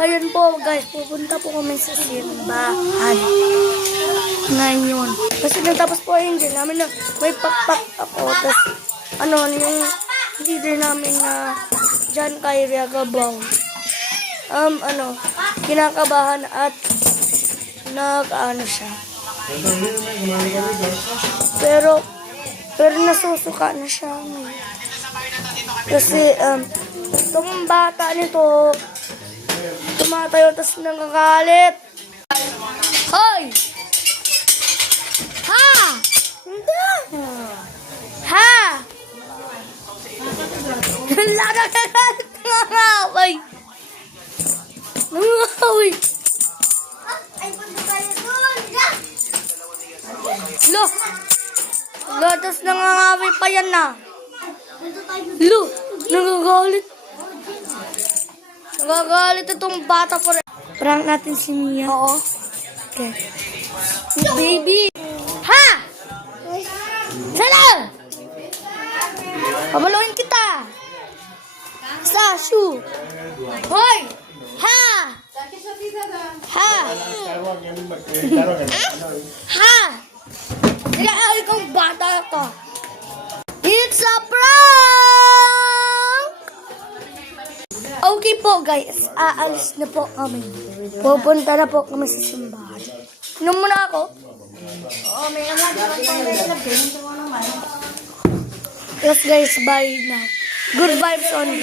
Ayan po guys, pupunta po kami sa simbahan ngayon. Kasi natapos po yung din namin na may pakpak ako. Tapos yung leader namin na John Kyria Gabaw. Kinakabahan at siya. Pero nasusuka na siya ngayon. Kasi itong bata nito tumatayo tapos nangagalit. Hoy! Ha! Hindi! Ha! Nagagalit nangangaway. Nangangaway. Lo! Lo, tapos nangangaway pa yan na. Lo! Nagagalit. Nagagalit itong bata po rin. Prank natin si Mia. Oo. Okay. Baby! Ha! Sana! Pabaluin kita! Sa shoe! Hoy! Ha! Ha! Ha! Nag-aaway kang bata ka. It's a prank! Okay po guys, aalis na po kami. Pupunta na po kami sa simbahan. Inom muna ako. Oo, may Yes guys, bye now. Good vibes only.